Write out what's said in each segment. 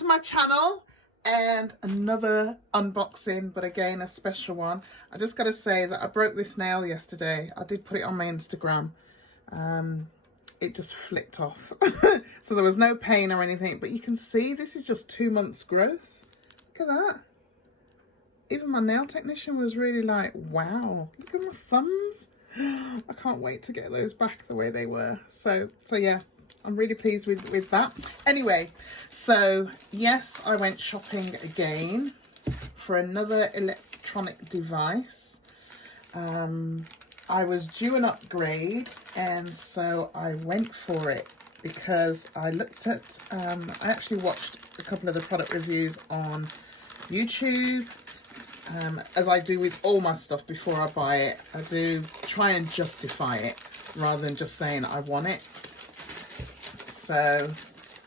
to my channel and another unboxing, but again a special one. I just got to say that I broke this nail yesterday. I did put it on my Instagram. It just flicked off. So there was no pain or anything, but you can see this is just 2 months growth. Look at that. Even my nail technician was really like, wow, look at my thumbs. I can't wait to get those back the way they were. So yeah, I'm really pleased with that. Anyway, so yes, I went shopping again for another electronic device. I was due an upgrade, and so I went for it because I looked at, I actually watched a couple of the product reviews on YouTube. As I do with all my stuff before I buy it, I do try and justify it rather than just saying I want it. So,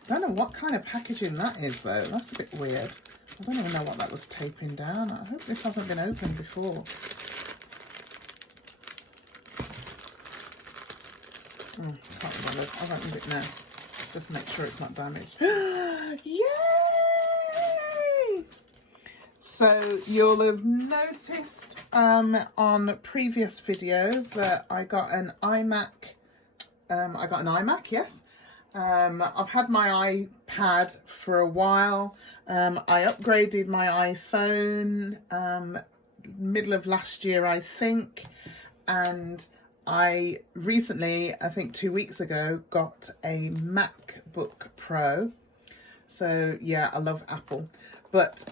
I don't know what kind of packaging that is though. That's a bit weird. I don't even know what that was taping down. I hope this hasn't been opened before. Can't remember. I'll open it now. Just make sure it's not damaged. Yay! So you'll have noticed on previous videos that I got an iMac. Yes. I've had my iPad for a while. I upgraded my iPhone middle of last year, I think, and I recently, I think 2 weeks ago, got a MacBook Pro. So yeah, I love Apple, but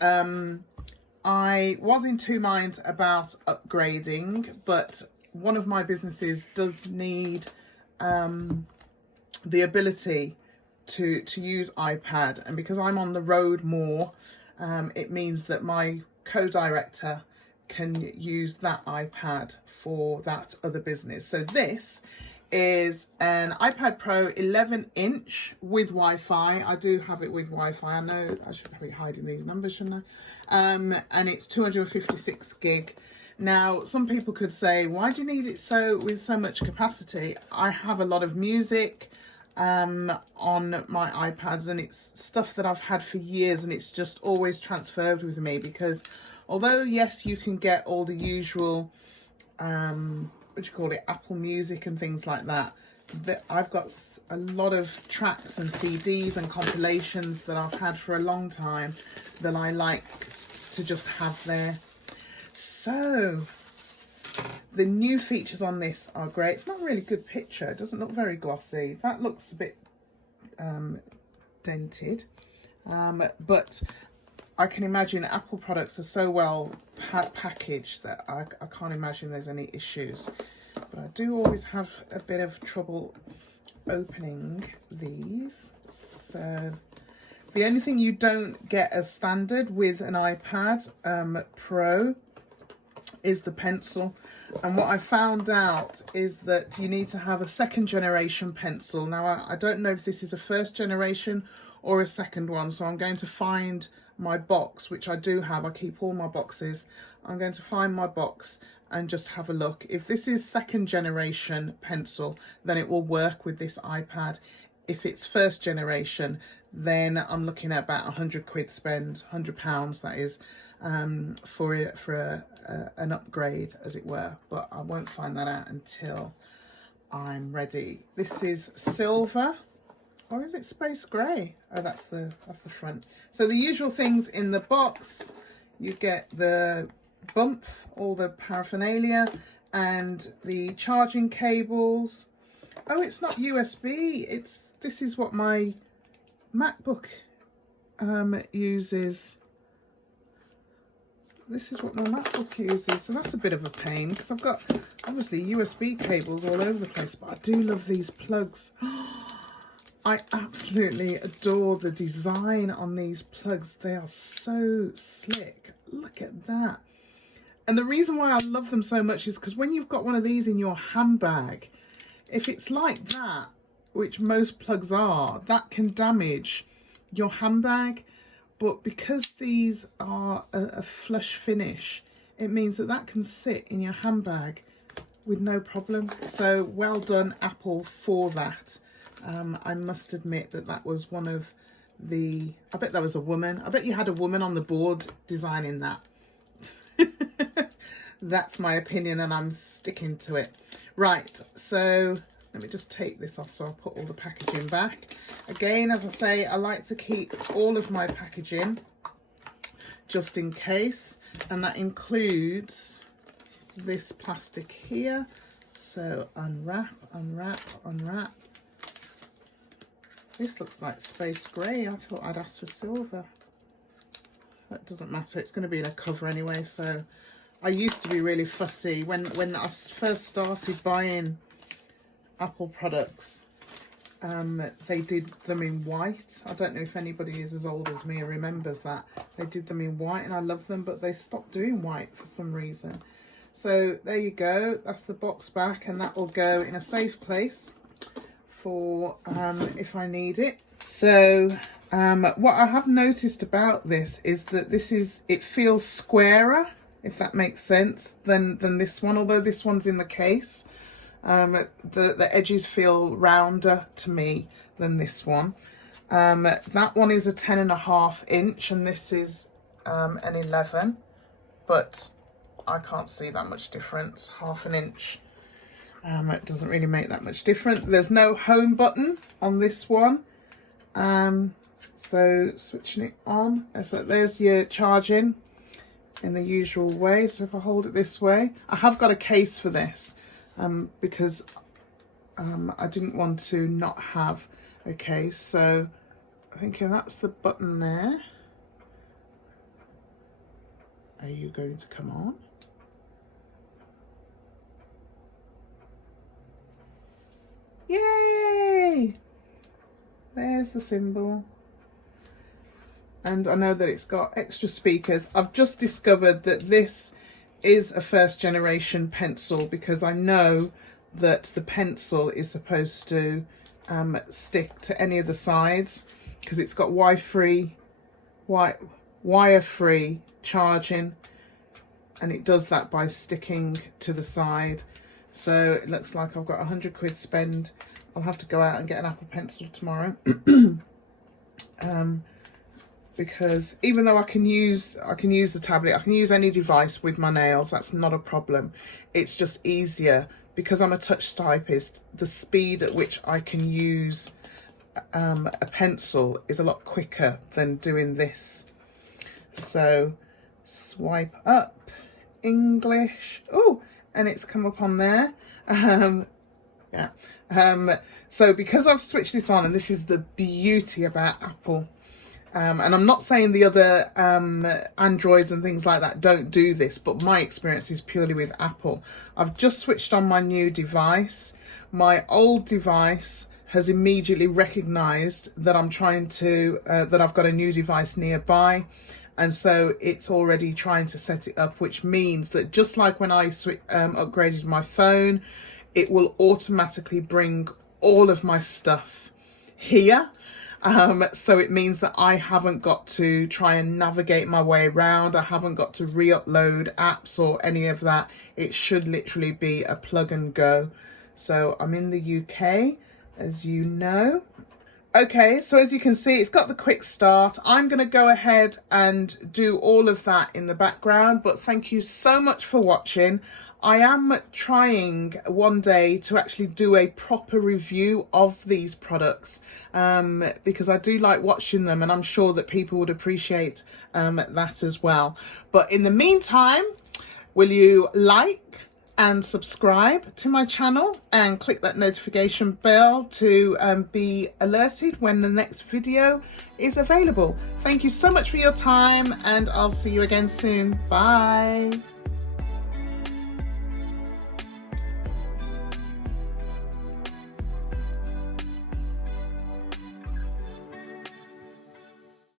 I was in two minds about upgrading, but one of my businesses does need the ability to use iPad, and because I'm on the road more, it means that my co-director can use that iPad for that other business. So this is an iPad Pro 11-inch with Wi-Fi. I do have it with Wi-Fi. I know I should probably be hiding these numbers, shouldn't I? And it's 256 gig. Now, some people could say, why do you need it with so much capacity? I have a lot of music on my iPads, and it's stuff that I've had for years, and it's just always transferred with me, because although yes, you can get all the usual Apple Music and things like that, I've got a lot of tracks and CDs and compilations that I've had for a long time that I like to just have there. So the new features on this are great. It's not a really good picture. It doesn't look very glossy. That looks a bit dented, but I can imagine Apple products are so well packaged that I can't imagine there's any issues. But I do always have a bit of trouble opening these. So the only thing you don't get as standard with an iPad Pro is the pencil. And what I found out is that you need to have a second generation pencil. Now, I don't know if this is a first generation or a second one, so I'm going to find my box, which I do have. I keep all my boxes. I'm going to find my box and just have a look. If this is second generation pencil, then it will work with this iPad. If it's first generation, then I'm looking at about 100 quid spend, £100 that is, for an upgrade, as it were. But I won't find that out until I'm ready. This is silver. Or is it space grey? Oh, that's the front. So the usual things in the box, you get the bump, all the paraphernalia, and the charging cables. Oh, it's not USB. This is what my MacBook uses. This is what my MacBook uses. So that's a bit of a pain, because I've got obviously USB cables all over the place, but I do love these plugs. I absolutely adore the design on these plugs. They are so slick. Look at that. And the reason why I love them so much is because when you've got one of these in your handbag, if it's like that, which most plugs are, that can damage your handbag. But because these are a flush finish, it means that can sit in your handbag with no problem. So well done, Apple, for that. I must admit that was one of I bet that was a woman. I bet you had a woman on the board designing that. That's my opinion and I'm sticking to it. Right, so let me just take this off so I'll put all the packaging back. Again, as I say, I like to keep all of my packaging just in case, and that includes this plastic here. So unwrap, unwrap, unwrap. This looks like space grey. I thought I'd ask for silver. That doesn't matter, it's going to be in a cover anyway. So I used to be really fussy when I first started buying Apple products. They did them in white. I don't know if anybody is as old as me and remembers that. They did them in white and I love them, but they stopped doing white for some reason. So there you go, that's the box back, and that will go in a safe place for if I need it. So what I have noticed about this is that it feels squarer, if that makes sense, than this one, although this one's in the case. The edges feel rounder to me than this one. That one is a 10.5 inch and this is an 11, but I can't see that much difference. Half an inch, it doesn't really make that much difference. There's no home button on this one, so switching it on, so there's your charging in the usual way. So if I hold it this way, I have got a case for this because I didn't want to not have a case. So I think that's the button there. Are you going to come on? Yay! There's the symbol. And I know that it's got extra speakers. I've just discovered that this is a first generation pencil because I know that the pencil is supposed to stick to any of the sides because it's got wire-free charging, and it does that by sticking to the side. So it looks like I've got 100 quid spend. I'll have to go out and get an Apple Pencil tomorrow. Because even though I can use the tablet, I can use any device with my nails, that's not a problem. It's just easier because I'm a touch typist. The speed at which I can use a pencil is a lot quicker than doing this. So swipe up, English. Oh, and it's come up on there. Yeah. So because I've switched this on, and this is the beauty about Apple, and I'm not saying the other Androids and things like that don't do this, but my experience is purely with Apple. I've just switched on my new device. My old device has immediately recognized that I'm trying to, that I've got a new device nearby. And so it's already trying to set it up, which means that just like when I upgraded my phone, it will automatically bring all of my stuff here. So it means that I haven't got to try and navigate my way around. I haven't got to re-upload apps or any of that. It should literally be a plug and go. So I'm in the UK, as you know. Okay, so as you can see, it's got the quick start. I'm going to go ahead and do all of that in the background, but thank you so much for watching. I am trying one day to actually do a proper review of these products because I do like watching them, and I'm sure that people would appreciate that as well. But in the meantime, will you like and subscribe to my channel and click that notification bell to be alerted when the next video is available. Thank you so much for your time, and I'll see you again soon. Bye.